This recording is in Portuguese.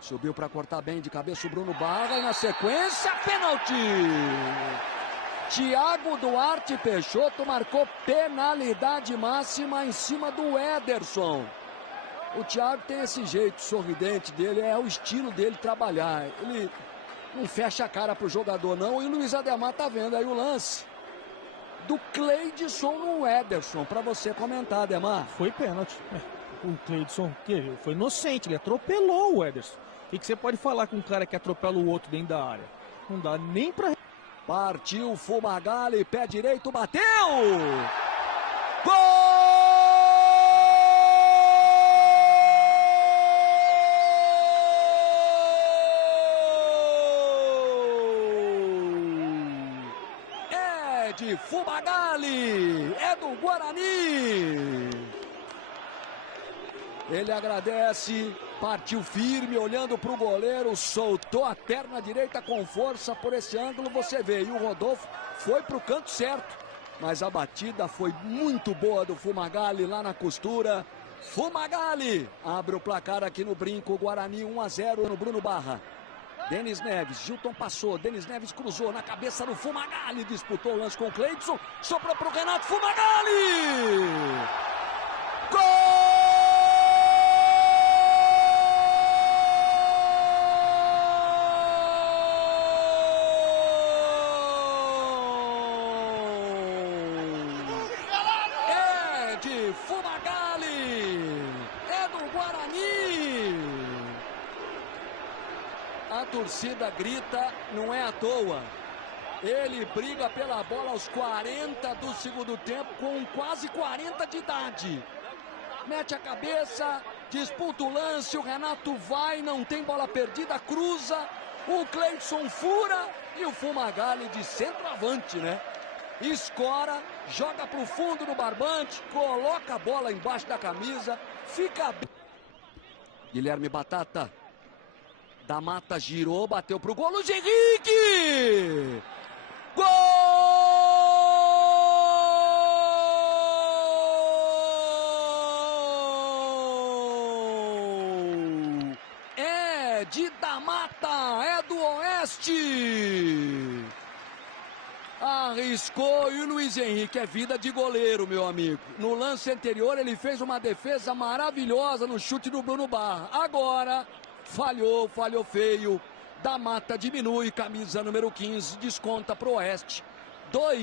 Subiu para cortar bem de cabeça o Bruno Barra e na sequência, pênalti! Thiago Duarte Peixoto marcou penalidade máxima em cima do Ederson. O Thiago tem esse jeito sorridente dele, é o estilo dele trabalhar. Ele não fecha a cara pro jogador não, e o Luiz Ademar tá vendo aí o lance do Cleidson no Ederson, para você comentar, Ademar. Foi pênalti. O Cleidson foi inocente, ele atropelou o Ederson. O que você pode falar com um cara que atropela o outro dentro da área? Não dá nem pra... Partiu Fumagalli, pé direito, bateu! Gol! É de Fumagalli, é do Guarani! Ele agradece, partiu firme, olhando para o goleiro, soltou a perna direita com força por esse ângulo, você vê. E o Rodolfo foi para o canto certo, mas a batida foi muito boa do Fumagalli lá na costura. Fumagalli abre o placar aqui no Brinco, Guarani 1-0 no Bruno Barra. Denis Neves, Gilton passou, Denis Neves cruzou na cabeça do Fumagalli, disputou o lance com o Cleidson, soprou para o Renato, Fumagalli! Gol! De Fumagalli, é do Guarani. A torcida grita, não é à toa. Ele briga pela bola aos 40 do segundo tempo, com quase 40 de idade. Mete a cabeça, disputa o lance, o Renato vai, não tem bola perdida, cruza, o Cleidson fura e o Fumagalli de centroavante, né? Escora, joga para o fundo do barbante, coloca a bola embaixo da camisa, fica... Guilherme Batata, da Mata girou, bateu para o gol, Luiz Henrique! Gol! É de da Mata, é do Oeste! Arriscou e o Luiz Henrique é vida de goleiro, meu amigo. No lance anterior ele fez uma defesa maravilhosa no chute do Bruno Barra. Agora falhou feio. Da Mata diminui, camisa número 15, desconta pro Oeste. 2